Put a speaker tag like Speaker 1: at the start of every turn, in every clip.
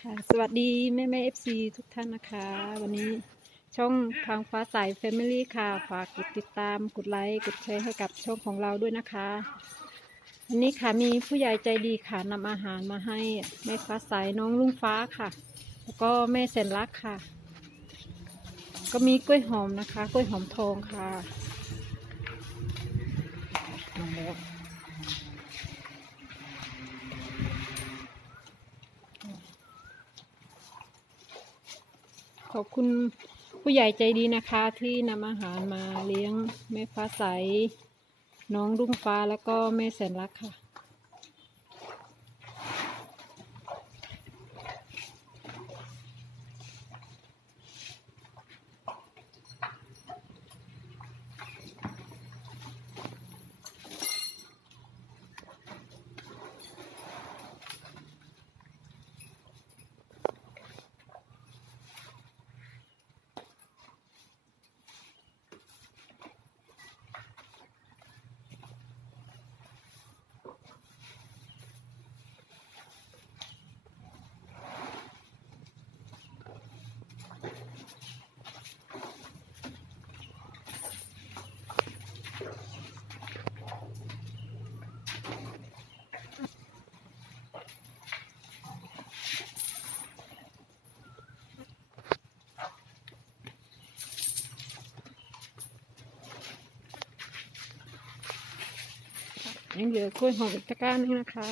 Speaker 1: ค่ะสวัสดีแม่แม่เอฟซีทุกท่านนะคะ วันนี้ช่องทางฟ้าใสแฟมิลี่ค่ะ ฝากกดติดตามกดไลค์กดแชร์ให้กับช่องของเราด้วยนะคะวันนี้ค่ะมีผู้ใหญ่ใจดีค่ะนำอาหารมาให้แม่ฟ้าใสน้องลุงฟ้าค่ะ แล้วก็แม่แสนรักค่ะ ก็มีกล้วยหอมนะคะ กล้วยหอมทองค่ะมาแล้ว ขอบคุณผู้ใหญ่ใจดีนะคะที่นำอาหารมาเลี้ยงแม่ฟ้าใส น้องรุ่งฟ้าแล้วก็แม่แสนรักค่ะ ยังเหลือกล้วยหอมอีกตะกร้านึงนะคะ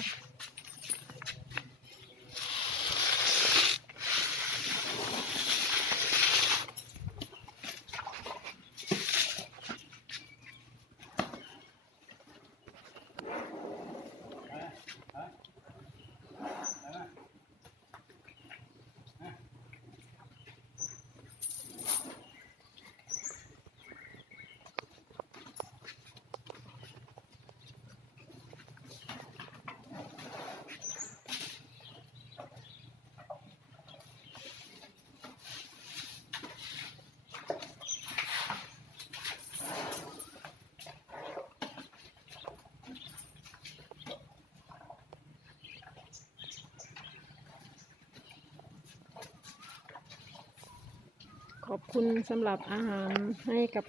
Speaker 1: ขอบคุณสำหรับอาหารให้กับ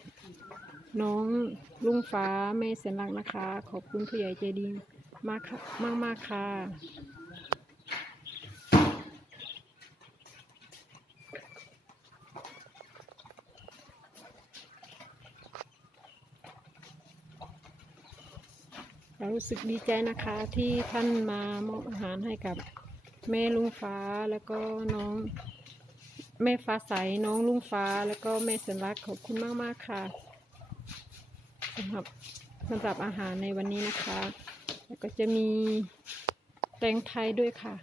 Speaker 1: น้องลุงฟ้าแม่แสนรักนะคะ ขอบคุณผู้ใหญ่ใจดีมากมากมากค่ะ เรารู้สึกดีใจนะคะที่ท่านมามอบอาหารให้กับแม่ลุงฟ้าแล้วก็น้อง แม่ฟ้าใสน้องลุงฟ้าแล้วก็แม่สันรักขอบคุณมากมากค่ะสำหรับสำหรับอาหารในวันนี้นะคะ แล้วก็จะมีแตงไทยด้วยค่ะ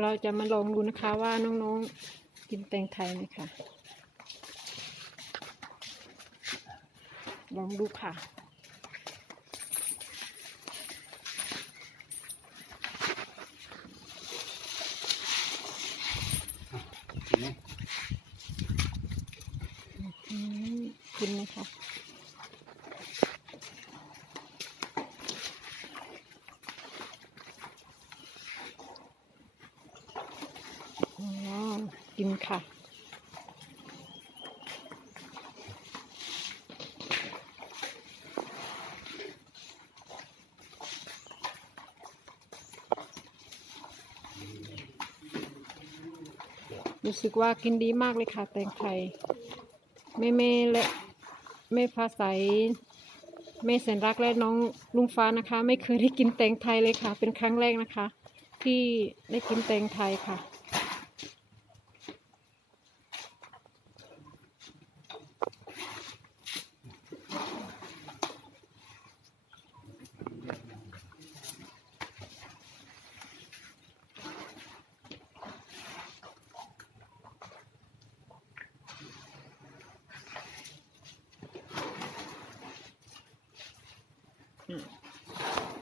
Speaker 1: เราจะมาลองดูนะคะว่าน้องๆกินแตงไทยไหมคะลองดูค่ะอืมกินไหมคะ อ๋อ กินค่ะ รู้สึกว่ากินดีมากเลยค่ะ แตงไทยแม่เมและแม่ฟ้าใสแม่แสนรักและน้องลุงฟ้านะคะ ไม่เคยได้กินแตงไทยเลยค่ะ เป็นครั้งแรกนะคะ ที่ได้กินแตงไทยค่ะ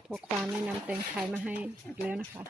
Speaker 1: พวกความแนะนำแตงไทยมาให้อีกแล้วนะคะ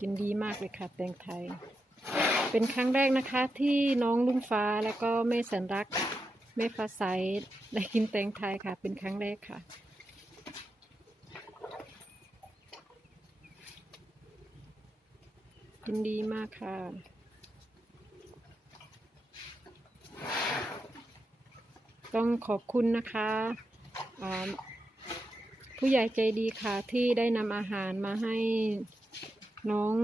Speaker 1: กินดีมากเลยค่ะ แตงไทย เป็นครั้งแรกนะคะที่น้องลุงฟ้าแล้วก็แม่แสนรักแม่ฟ้าใสได้กินแตงไทยค่ะ เป็นครั้งแรกค่ะกินดีมากค่ะต้องขอบคุณนะคะผู้ใหญ่ใจดีค่ะที่ได้นำอาหารมาให้ น้อง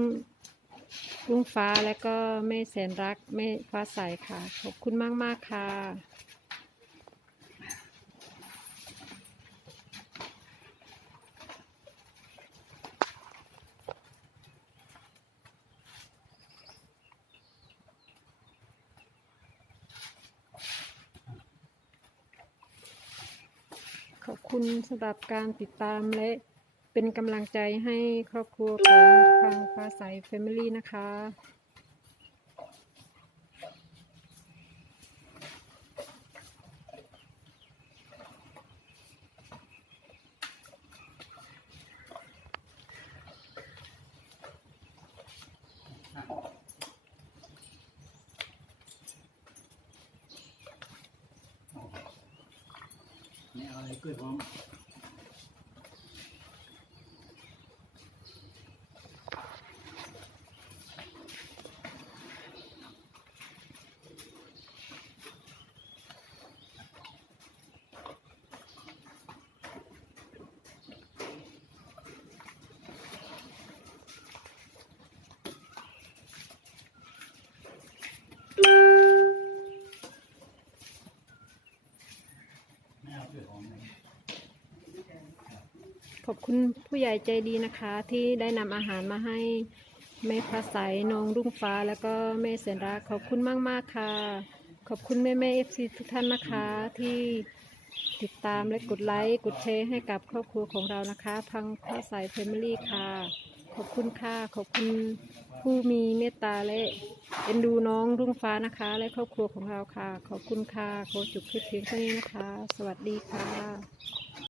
Speaker 1: ลุงฟ้าและก็แม่แสนรักแม่ฟ้าใสค่ะ ขอบคุณมากมากค่ะ ขอบคุณสำหรับการติดตามและ เป็นกำลังใจให้ครอบครัวของทางฟ้าใสแฟมิลี่นะคะ
Speaker 2: นี่เอาอะไรกล้วยหอม ไม่เอากล้วยหอมเลย
Speaker 1: ขอบคุณผู้ใหญ่ใจดีนะคะ ที่ได้นำอาหารมาให้แม่ฟ้าใสน้องรุ่งฟ้าแล้วก็แม่แสนรักขอบคุณมากมากค่ะ ขอบคุณแม่แม่เอฟซีทุกท่านนะคะ ที่ติดตามและกดไลค์กดแชร์ให้กับครอบครัวของเรานะคะ พังฟ้าใสแฟมิลี่ค่ะ ขอบคุณค่ะ ขอบคุณ ผู้มีเมตตาและเอ็นดูน้องรุ่งฟ้านะคะ และครอบครัวของเราค่ะ ขอบคุณค่ะขอจบคลิปเพียงเท่านี้นะคะ สวัสดีค่ะ